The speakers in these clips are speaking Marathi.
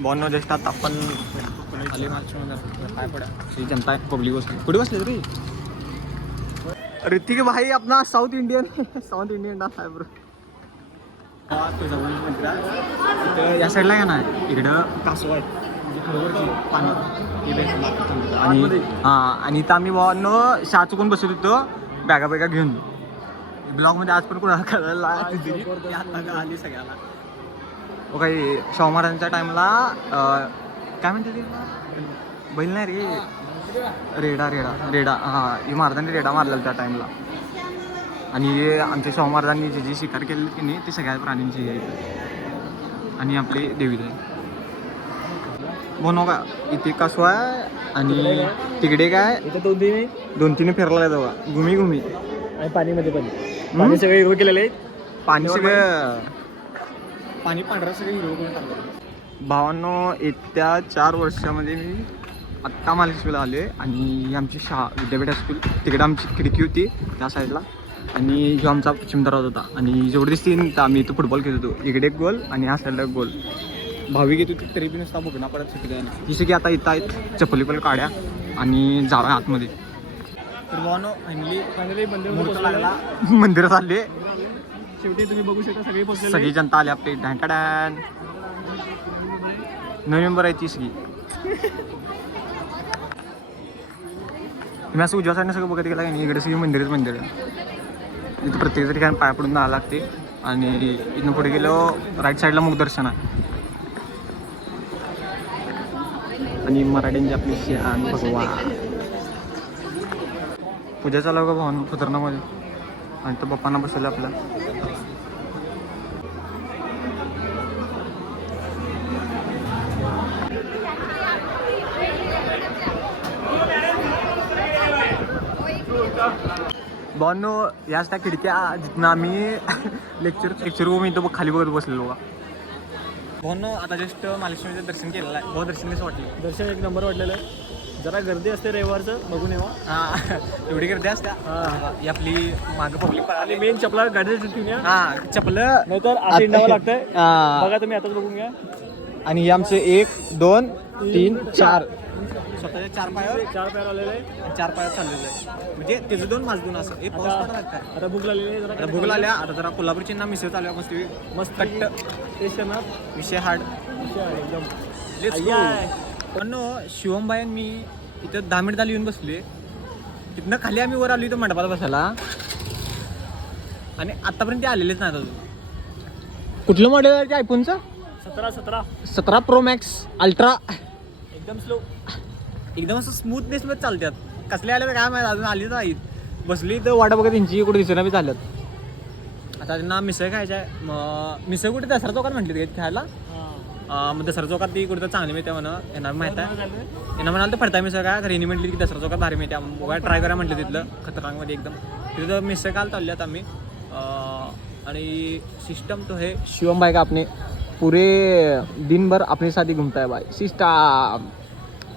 बॉनो जस्ट आता आपण आले काय पडा जनता आहे पब्लिक बसली कुठे बसले तरी ऋतिक भाई अपना साउथ इंडियन डान्स आहे ब्रो. या साईडला आहे ना इकडं कासव आहे पाणी आणि आणि इथं आम्ही भावांनो शाह चुकून बसत होतो बॅगा घेऊन ब्लॉगमध्ये आज पण कोणाला कळायला आली सगळ्याला. काही शाहू महाराजांच्या टाईमला काय म्हणते ते बैल नाही रे रेडा ही महाराजांनी रेडा मारलेला त्या टाईमला. आणि आमच्या शाहू महाराजांनी जी शिकार केलेली की नाही ती सगळ्या प्राण्यांची आणि आपली देवीला म्हणू का इथे कासव आहे आणि तिकडे काय इथे दोन तीन फिरला आहे बघा घुमी आणि पाणीमध्ये पाणी सगळे हिरवं केलेले आहेत. पाणी सगळं पाणी पांढरा सगळं हिरवं करून टाकलं. भावांनो येत्या 4 वर्षामध्ये मी आत्ता महालक्ष्मीला आले आणि आमची विद्यापीठ हायस्कूल तिकडे आमची खिडकी होती त्या साईडला आणि जो आमचा पश्चिम दरवाजा होता आणि जेवढे दिसतील तर आम्ही इथं फुटबॉल खेळत होतो. इकडे एक गोल आणि हा साईडला एक गोल. भावी घेत होती तरी बी नुसता बघणं पडत सुट्टी जसं की आता इथं आहेत चपली पण काढ्या आणि जाव्या आतमध्ये. तर भावांनो फायनली मंदिरात आले. शेवटी तुम्ही बघू शकता सगळी जनता आली आपली डॅन नोव्हेंबर आहे 30 की तुम्ही असं उजव्या साईडनं सगळं बघत गेला की इकडे सगळी मंदिर इथं प्रत्येक ठिकाणी पाया पडून जावं लागते आणि इथनं पुढे गेलो राईट साईडला मुखदर्शन आहे आणि मराठ्यांची आपली शान भगवान पूजा चालू का भावना खुतरणामध्ये आणि तो बाप्पांना बसवलं आपला. भावनो याच त्या खिडक्या जिथनं आम्ही लेक्चर मी इथं खाली बघत बसलेलो बघा. भावनो आता जस्ट महालक्ष्मीचं दर्शन केलेलं आहे. बहुत दर्शन कसं वाटलं? दर्शन एक नंबर वाटलेलं आहे. जरा गर्दी असते रविवारचं बघून येवा. हां एवढी गर्दी असते. ही आपली मागं पब्लिक आणि मेन चपला गाडीची चपलं नंतर असं इंडावं लागतंय बघा तुम्ही आताच बघून घ्या. आणि आमचे 1 2 3 4 स्वतःच्या 4 पायावर आलेले आहे 4 पायावर चाललेलं आहे म्हणजे त्याचं 2 माझं 2 असं एक पाऊस पडत लागतं. आता भूक लागलेली आहे जरा भूक लागल्या आता जरा कोल्हापूरची ना मिसळ चालू आहे मस्त कट्ट टेस्ट करणार विषय हार्ड एकदम. पण शिवम भाई मी इथं 10 मिनिट झाली येऊन बसले. तिथनं खाली आम्ही वर आलो इथं मंडपाला बसायला आणि आतापर्यंत ते आलेलेच नाही अजून. कुठलं मॉडेल आहे आयफोनचं? 17 प्रो मॅक्स अल्ट्रा. एकदम स्लो एकदम असं स्मूथनेस मध्ये चालतात. कसले आले तर काय माहिती अजून आलीच नाहीत. बसली तर वाटा बघा त्यांची कुठे दिसणार बी झाल्यात. आता त्यांना मिसळ खायचं आहे. मिसळ कुठे दसरा चौकात म्हटली खायला मग दसरा चौकात ती कुठं चांगली मिळते म्हणा यांना माहीत आहे. यांना म्हणाल तर फडता मिसळ काय घरी म्हटली की दसरा चौकात भारी मिळते बघा ट्राय करा म्हटलं तिथलं खतरनाकमध्ये एकदम. तिथं मिसळ काल चालल्यात आम्ही आणि सिस्टम तो है शिवम भाई का आपने पुरे दिन भर अपने साथ ही घूमता है भाई सिस्टम.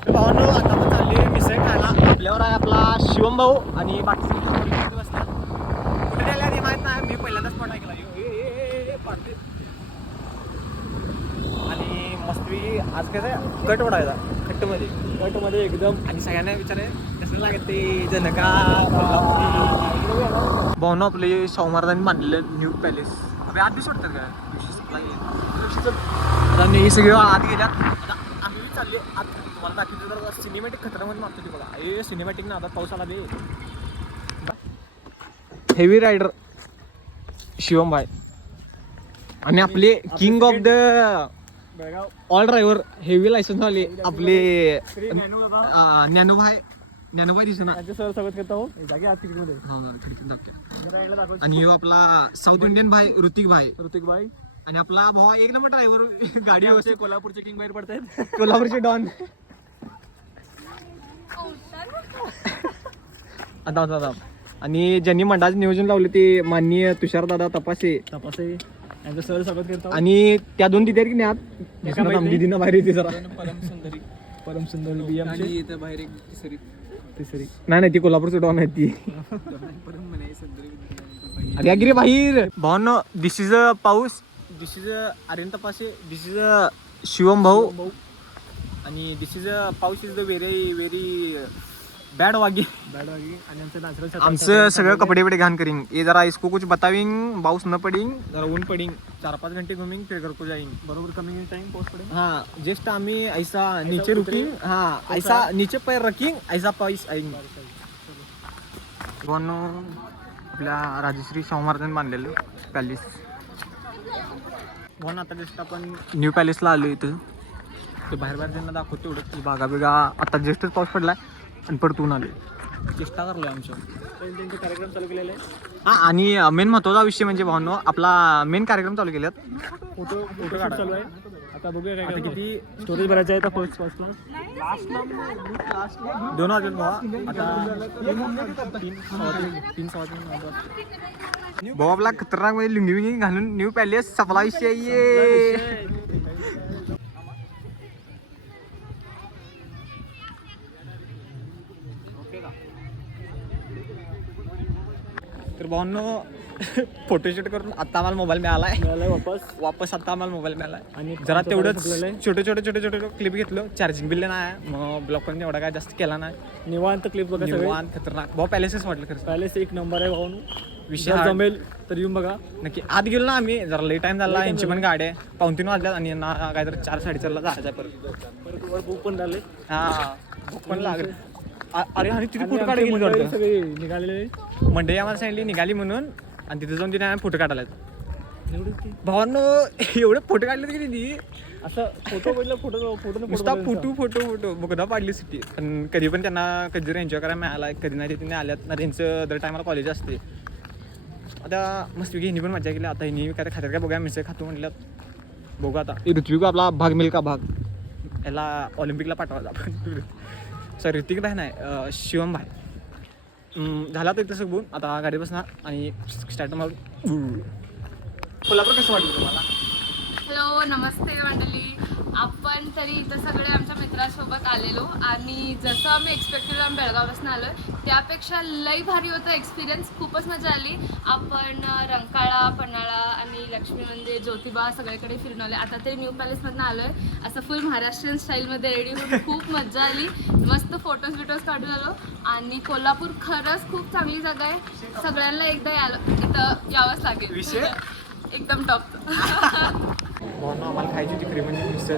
भावांनो आता पण चालली मिसळ खायला. आपल्यावर आहे आपला शिवम भाऊ आणि बाकी बसतात कुठे गेल्या ते माहीत नाही. मी पहिल्यांदाच पडा केला पाडते आणि मस्तवी आज कसं कट ओढायचा कटमध्ये एकदम आणि सगळ्यांना विचारे कसं लागत ते जनका भावना आपले शाहू महाराजांनी बांधलेलं न्यू पॅलेस अभि आत दिवस वाटतात का हे सगळं आत गेल्यात. आता आम्ही चालले आत तुम्हाला दाखवतो तर सिनेमॅटिक खतरामध्ये मारतो ती बघा. हे सिनेमॅटिक ना आता पाऊस आला दे. हेवी रायडर शिवम भाई आणि आपले king of the all driver heavy licence वाले आपले ज्ञानोभाई दिसना सर स्वागत करता हो जागे आत खिडकीमध्ये खिडकीत. आणि हे आपला साऊथ इंडियन भाई ऋतिक भाई आणि आपला भाऊ 1 नंबर ड्रायव्हर गाडी व्यवस्थित. कोल्हापूरचे किंग बाहेर पडतायत कोल्हापूरचे डॉन. आता आणि ज्यांनी मंडळाचे नियोजन लावले ते माननीय तुषार दादा तपासे यांचं सर स्वागत करतो. आणि त्या 2 तिथे की नाही आत दिदीनं बाहेर येते जरा परम सुंदरी बीएमची बाहेर एक तिसरी नाही ती कोल्हापूरचं डॉन आहे ती. अरे गिरे बाहेर भावनो दिस इज अ पाऊस this is a Aryan Tapase this is a Shivam भाऊ आणि दिस इज पाऊस is the very very bad वागी आणि आमचं नॅचरल आमचं सगळं कपडे बिडे घाण करिंग ये जरा इसको कुछ बताविंग बाउस न पडिंग जरा ऊन पडिंग 4-5 घंटे घुमिंग फिर घर को जाइंग बरोबर कमिंग टाइम पोस्ट पडेल. हाँ जस्ट आम्ही ऐसा नीचे रुकिंग हाँ ऐसा नीचे पैर रखिंग ऐसा पाऊस आईंग आपल्या राजश्री शाहू महाराजांनी बांधलेलं पॅलेस म्हणून आता जस्ट आपण न्यू पॅलेसला आलो इथं ते बाहेर त्यांना दाखवतो तेवढं बागा बिगा आता जस्टच पाऊस पडलाय आणि परतून आले चेष्टा करलोय आमच्या त्यांचे कार्यक्रम चालू केलेले आहे. हा आणि मेन महत्वाचा विषय म्हणजे भावनो आपला मेन कार्यक्रम चालू केल्यात फोटो काढ चालू आहे. आता बघूया काय आता किती स्टोरेज भरायचं आहे आता फर्स्ट पासून 2 वाजले भावा आता 3 भाऊ आपला खतरनाक मध्ये लिंगी विंगी घालून न्यू पॅलेस सपला विषय ये तर भावांनो फोटोशूट करून आता आम्हाला मोबाईल मिळालाय वापस आता आम्हाला मोबाईल मिळालाय आणि जरा तेवढंच छोटे क्लिप घेतलं चार्जिंग बिल नाही मग ब्लॉक करून एवढा काय जास्त केला नाही निवांत क्लिप बघा निवांत खतरनाक भाऊ पॅलेसच वाटलं खरं पॅलेस एक नंबर आहे भाऊ. विषय जमेल तर येऊन बघा नक्की आत गेलो ना आम्ही जरा लेट टाइम झाला यांची पण गाडी आहे 2:30 वाजल्यात आणि यांना काहीतरी 4-4:30 जायचं आहे परत वर बुक पण झाले. हा भूक पण लागेल अरे आणि तिथे फोटो काढायला गेली वाटतं सगळे निघालेले मंडई आम्हाला सांगितली निघाली म्हणून आणि तिथे जाऊन तिने फोटो काढायला भावांनो एवढे फोटो काढले की ती असं फोटो बघितलं फोटो नुसता फोटो बघदा पाडली सिटी पण कधी पण त्यांना कधी जर एन्जॉय करायला मिळाला कधी नाही तिने आल्यात ना त्यांचं दर टायमाला कॉलेज असते आता मस्तपैकी हिनी पण मजा केली आता हिनी काय खात्यात काय बघा मिसळ खातो म्हटल्यात बघू आता ऋत्विक आपला भाग मिल्का भाग याला ऑलिम्पिकला पाठवायचा आपण सर ऋतिक भाई नाही शिवम भाई झाला तर इथं सगळं आता गाडी बसणार आणि स्टार्ट मारून कोल्हापूर कसं वाटलं तुम्हाला हॅलो नमस्ते मंडळी. आपण तरी इथं सगळे आमच्या मित्रांसोबत आलेलो आणि जसं आम्ही एक्सपेक्ट केलं आम्ही बेळगावपासून आलो आहे त्यापेक्षा लई भारी होतं एक्सपिरियन्स. खूपच मजा आली. आपण रंकाळा पन्हाळा आणि लक्ष्मी मंदिर ज्योतिबा सगळीकडे फिरून आलो. आता तरी न्यू पॅलेसमधून आलो आहे असं फुल महाराष्ट्रीयन स्टाईलमध्ये रेडी होऊन खूप मजा आली. मस्त फोटोज काढून आलो आणि कोल्हापूर खरंच खूप चांगली जागा आहे. सगळ्यांना एकदा इथं यावंच लागेल. विषय एकदम टॉप. म्हणून आम्हाला खायची होती फ्री म्हणजे मिसळ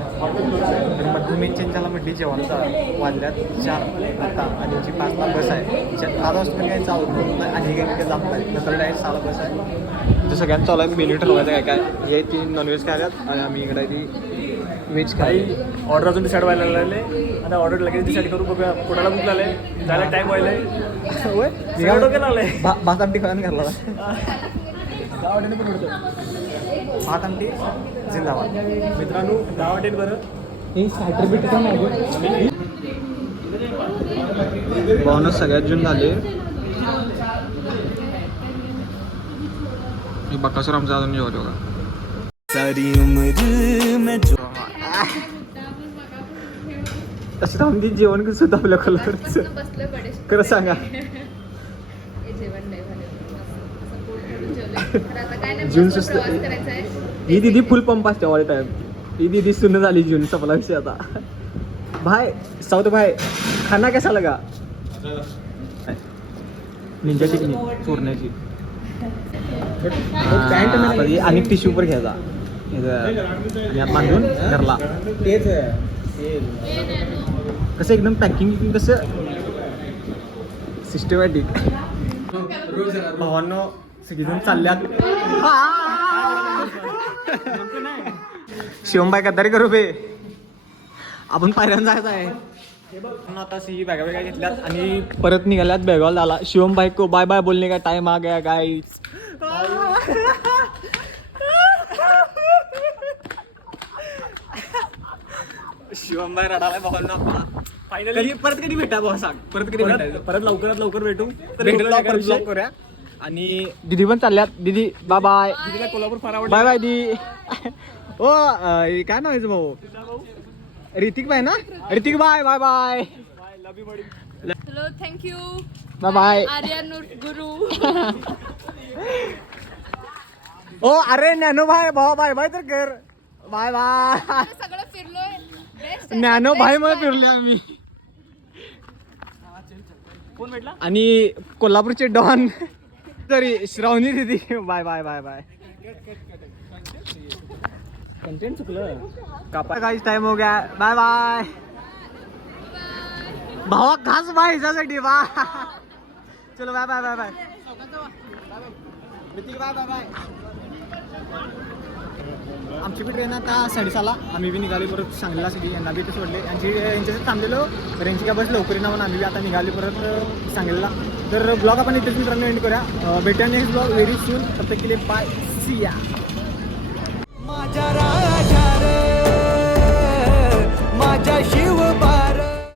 तर मधून चेंज झाला म्हटली जेवणाचा वाजल्यात 4 आता आणि जी 5ला बस आहे 5 वाजता पण काही चालत नाही आणि काही जात नाही नंतर डायरेक्ट 6ला बस आहे. तर सगळ्यांना चालू आहे मेन्यू ठरवायचं काय काय हे 3 नॉनव्हेज खायल्यात आणि आम्ही इकडे ती व्हेज खाई ऑर्डर अजून डिसाईड व्हायला लागले. आता ऑर्डर लगेच डिसाईड करू बघूया कोणाला बुक झालंय जायला टाईम व्हायलाय डोक्याला आलंय भात आमटी खायला घरला गावाने पण उडतं भात आमटी जिंदाबाद मित्रांनो. गावाटेल बरं हे स्टार्टर बिटर बोनस सगळ्यात जून झाले. बकासूर आमचा अजून जेवत होता सारी उम्र में जो तसं आमची जेवण कसं होतं आपल्या कलरचं बसलं पडे खरं सांगा जेवण नाही झालं. जून सुस्त ही दीदी फुल पंप असते ऑल टाइम. ही दीदी सुन्न झाली जून सपला विषय आता. भाई साउथ भाई खाना कैसा लगा निंजा टिकनी चोरण्याची आणि टिश्यू पर घ्यायचा यात बांधून घरला कसं एकदम पॅकिंग कसं सिस्टमॅटिक. भावांनो सगळीजण चालल्यात शिवमबाई गद्दारी करू बे आपण पायऱ्यानं जायचं आहे. आता सी बॅगा वेगळ्या घेतल्यात आणि परत निघाल्यात बेळगावला झाला. शिवमबाई को बाय बाय बोलने का टाइम आ गया गाइस. शिवमबाई रडालाय भावांना फायनली परत कधी भेटा भाऊ सांग परत कधी भेटायचं परत लवकरात लवकर भेटू भेटला परत ब्लॉग करूया. आणि दीदी पण चालल्यात. दीदी बाय बाय. दीदीला कोल्हापूर फार आवडलं. Bye by the. ओ काय नाव आहे भाऊ ऋतिक बाय ना Hrithik bye bye bye hello thank you bye bye. Aryan Guru. ओ अरे नॅनो भाई भावा बाय बाय तर कर. Bye bye. सगळं फिरलोय बेस्ट नॅनो भाई मध्ये फिरले आम्ही. कोण भेटला? आणि कोल्हापूरचे डॉन तरी श्रावणी दिदी. Bye bye bye bye. Content चुकलं. कापा काहीच टाइम हो गया. Bye bye. भावा खास बाय ह्याच्यासाठी बा. चलो bye bye bye bye. Bye bye bye. आमची बी ट्रेन आता 6:30ला. आम्ही बी निघाली परत सांगलीलासाठी. यांना बी इथे सोडले. यांच्यासाठी थांबलेलो तर यांची काय बस लवकर येणार म्हणून आम्ही बी आता निघाली परत सांगलीला. तर ब्लॉग आपण इथेच मित्रांनो एंड करूया. भेटूया नेक्स्ट ब्लॉग व्हेरी सून. तब तक के लिए बाय. सी या. माझ्या राजा रे माझ्याशी